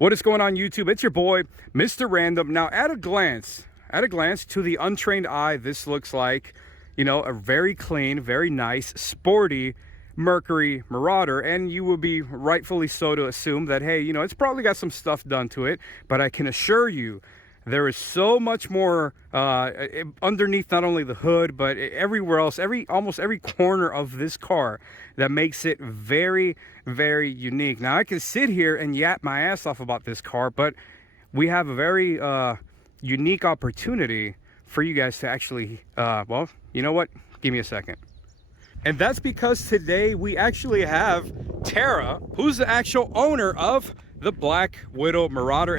What is going on, YouTube? It's your boy, Mr. Random. Now, at a glance, to the untrained eye, this looks like, you know, a very clean, very nice, sporty Mercury Marauder, and you would be rightfully so to assume that, hey, you know, it's probably got some stuff done to it, but I can assure you, there is so much more underneath not only the hood, but everywhere else, almost every corner of this car that makes it very, very unique. Now, I can sit here and yap my ass off about this car, but we have a very unique opportunity for you guys to actually, well, you know what? Give me a second. And that's because today we actually have Tara, who's the actual owner of the Black Widow Marauder.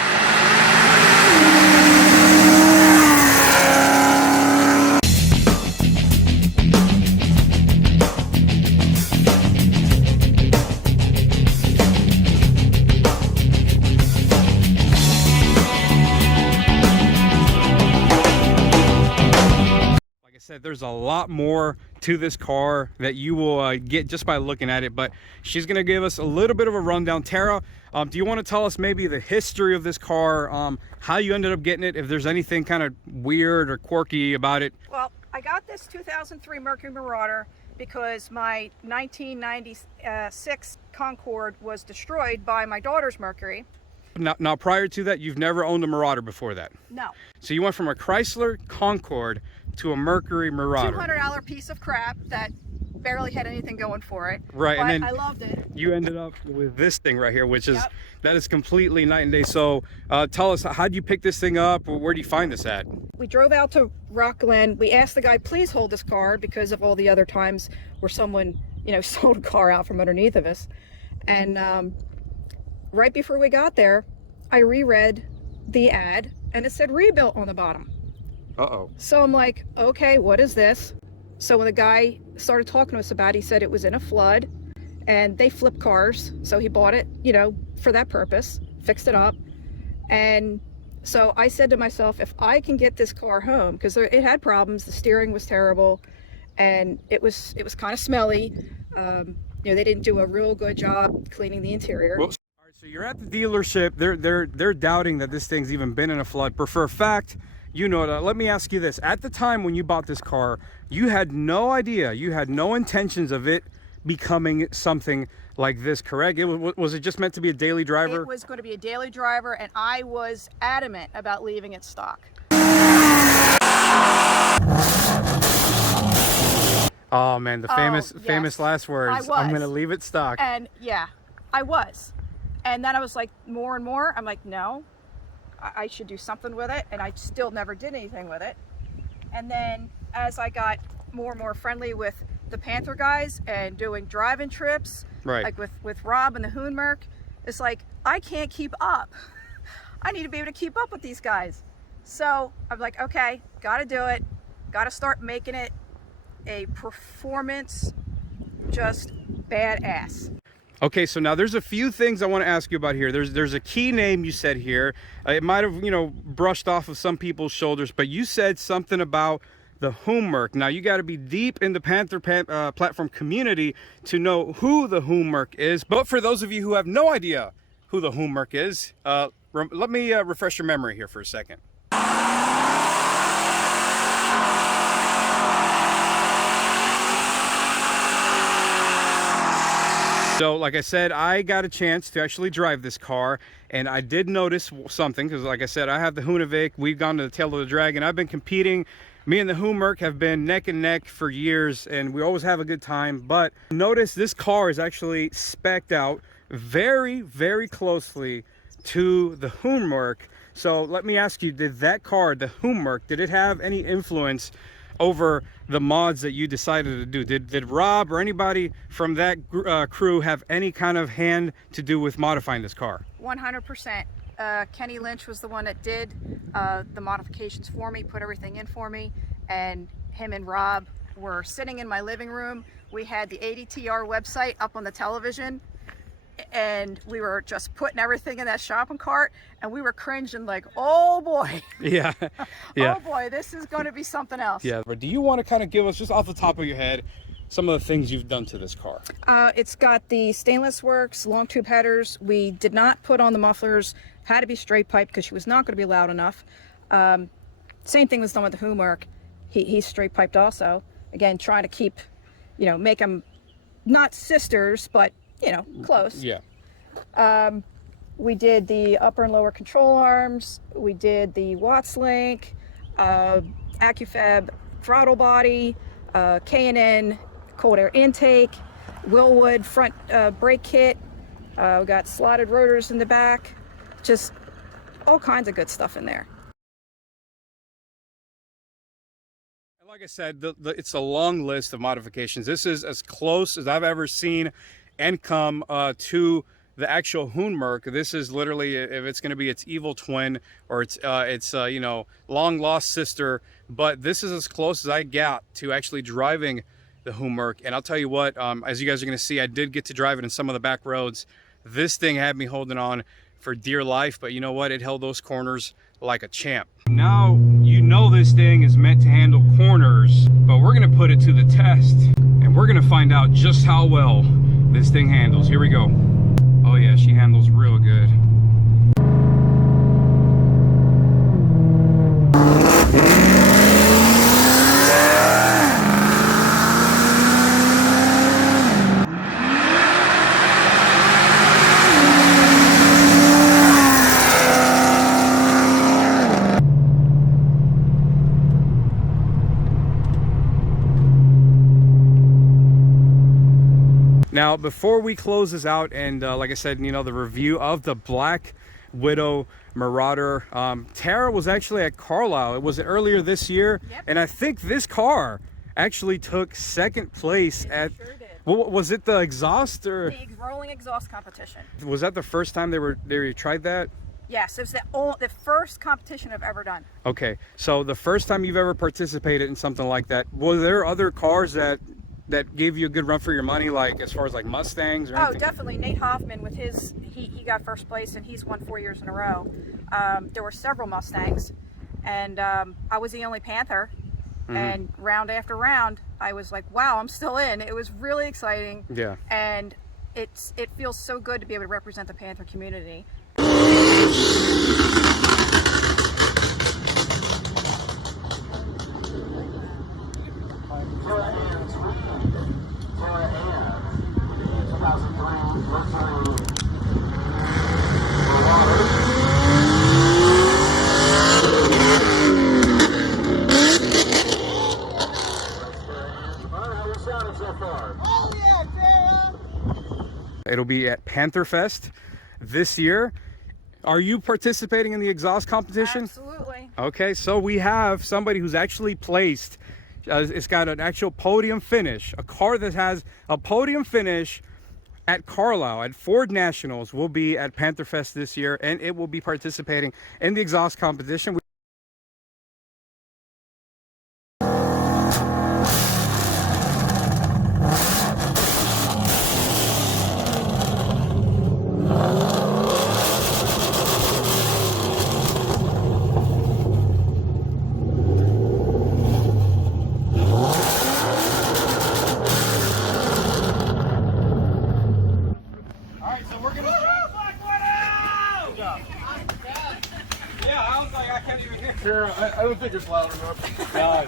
Said, there's a lot more to this car that you will get just by looking at it, but she's going to give us a little bit of a rundown. Tara, do you want to tell us maybe the history of this car, how you ended up getting it, if there's anything kind of weird or quirky about it? Well, I got this 2003 Mercury Marauder because my 1996 Concorde was destroyed by my daughter's Mercury. Now, prior to that, you've never owned a Marauder before that? No. So you went from a Chrysler Concorde to a Mercury Marauder. $200 piece of crap that barely had anything going for it. Right, but and then I loved it. You ended up with this thing right here, which is, that is completely night and day. So tell us, how did you pick this thing up? Where do you find this at? We drove out to Rockland. We asked the guy, please hold this car, because of all the other times where someone, you know, sold a car out from underneath of us. And right before we got there, I reread the ad and it said rebuilt on the bottom. Uh-oh. So I'm like, okay, what is this? So when the guy started talking to us about it, he said it was in a flood and they flip cars. So he bought it, you know, for that purpose, fixed it up. And so I said to myself, if I can get this car home, because it had problems, the steering was terrible and it was kind of smelly. You know, they didn't do a real good job cleaning the interior. Well, all right, so you're at the dealership. They're doubting that this thing's even been in a flood. But for a fact, you know that. Let me ask you this: at the time when you bought this car, you had no idea, you had no intentions of it becoming something like this, correct? Was it just meant to be a daily driver? It was going to be a daily driver, and I was adamant about leaving it stock. Oh man, the famous last words. I'm going to leave it stock. And yeah, I was. And then I was like, more and more, I'm like, no, I should do something with it. And I still never did anything with it. And then as I got more and more friendly with the Panther guys and doing driving trips, right, like with Rob and the Hoonmerk, it's like, I can't keep up. I need to be able to keep up with these guys. So I'm like, okay, got to do it. Got to start making it a performance, just badass. Okay, so now there's a few things I want to ask you about here. There's a key name you said here. It might have, you know, brushed off of some people's shoulders, but you said something about the Hoonmerk. Now you got to be deep in the Panther platform community to know who the Hoonmerk is. But for those of you who have no idea who the Hoonmerk is, let me refresh your memory here for a second. So like I said, I got a chance to actually drive this car, and I did notice something, because like I said, I have the Hoonavik. We've gone to the Tail of the Dragon. I've been competing. Me and the Hoonmerk have been neck and neck for years, and we always have a good time. But notice this car is actually spec'd out very, very closely to the Hoonmerk. So let me ask you, did that car, the Hoonmerk, did it have any influence over the mods that you decided to do? Did Rob or anybody from that crew have any kind of hand to do with modifying this car? 100%. Kenny Lynch was the one that did the modifications for me, put everything in for me, and him and Rob were sitting in my living room. We had the ADTR website up on the television, and we were just putting everything in that shopping cart, and we were cringing like, oh boy. Yeah. Oh boy, this is going to be something else. Yeah. But do you want to kind of give us, just off the top of your head, some of the things you've done to this car. It's got the stainless works, long tube headers. We did not put on the mufflers, had to be straight pipe because she was not going to be loud enough. Same thing was done with the Hoomwork. He's straight piped also. Again, trying to keep, make them not sisters, but, close. Yeah. We did the upper and lower control arms. We did the Watts link, AccuFab throttle body, K&N cold air intake, Willwood front brake kit. We got slotted rotors in the back. Just all kinds of good stuff in there. Like I said, it's a long list of modifications. This is as close as I've ever seen and come to the actual Hoonmerk. This is literally, if it's going to be its evil twin or its long lost sister, but this is as close as I got to actually driving the Hoonmerk. And I'll tell you what, as you guys are going to see, I did get to drive it in some of the back roads. This thing had me holding on for dear life, but you know what? It held those corners like a champ. Now, this thing is meant to handle corners, but we're going to put it to the test and we're going to find out just how well this thing handles. Here we go. Oh yeah, she handles real good. Now, before we close this out, and like I said, the review of the Black Widow Marauder, Tara was actually at Carlisle. It was earlier this year, Yep. And I think this car actually took second place at. Sure did. What was it? The exhaust or The rolling exhaust competition. was that the first time they tried that? Yes, it was the first competition I've ever done. Okay, so the first time you've ever participated in something like that, were there other cars that gave you a good run for your money, like as far as like Mustangs or anything? Oh, definitely. Nate Hoffman with his, he got first place and he's won 4 years in a row. There were several Mustangs and I was the only Panther. Mm-hmm. And round after round, I was like, wow, I'm still in. It was really exciting. Yeah. And it feels so good to be able to represent the Panther community. It'll be at Panther Fest this year. Are you participating in the exhaust competition? Absolutely. Okay, so we have somebody who's actually placed, it's got an actual podium finish, a car that has a podium finish at Carlisle, at Ford Nationals, will be at Panther Fest this year, and it will be participating in the exhaust competition. I don't think it's loud enough. No,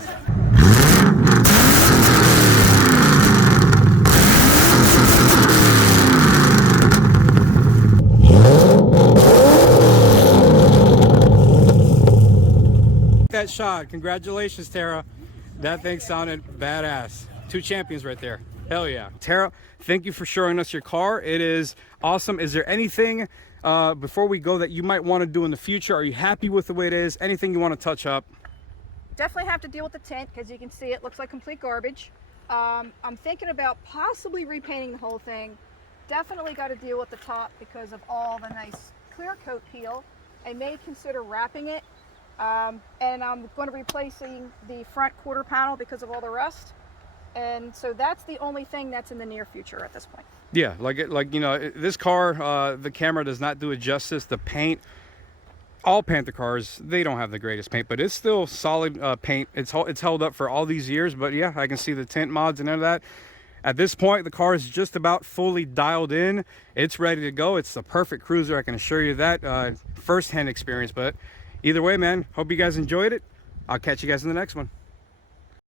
that shot. Congratulations, Tara. That thing sounded badass. 2 champions right there. Hell yeah. Tara, thank you for showing us your car. It is awesome. Is there anything before we go that you might want to do in the future? Are you happy with the way it is? Anything you want to touch up? Definitely have to deal with the tint because you can see it looks like complete garbage. I'm thinking about possibly repainting the whole thing. Definitely got to deal with the top because of all the nice clear coat peel. I may consider wrapping it, and I'm going to be replacing the front quarter panel because of all the rust. And so that's the only thing that's in the near future at this point. Yeah, this car, the camera does not do it justice. The paint, all Panther cars, they don't have the greatest paint, but it's still solid paint. It's held up for all these years. But yeah, I can see the tint mods and all that. At this point, the car is just about fully dialed in. It's ready to go. It's the perfect cruiser, I can assure you that. First-hand experience, but either way, man, hope you guys enjoyed it. I'll catch you guys in the next one.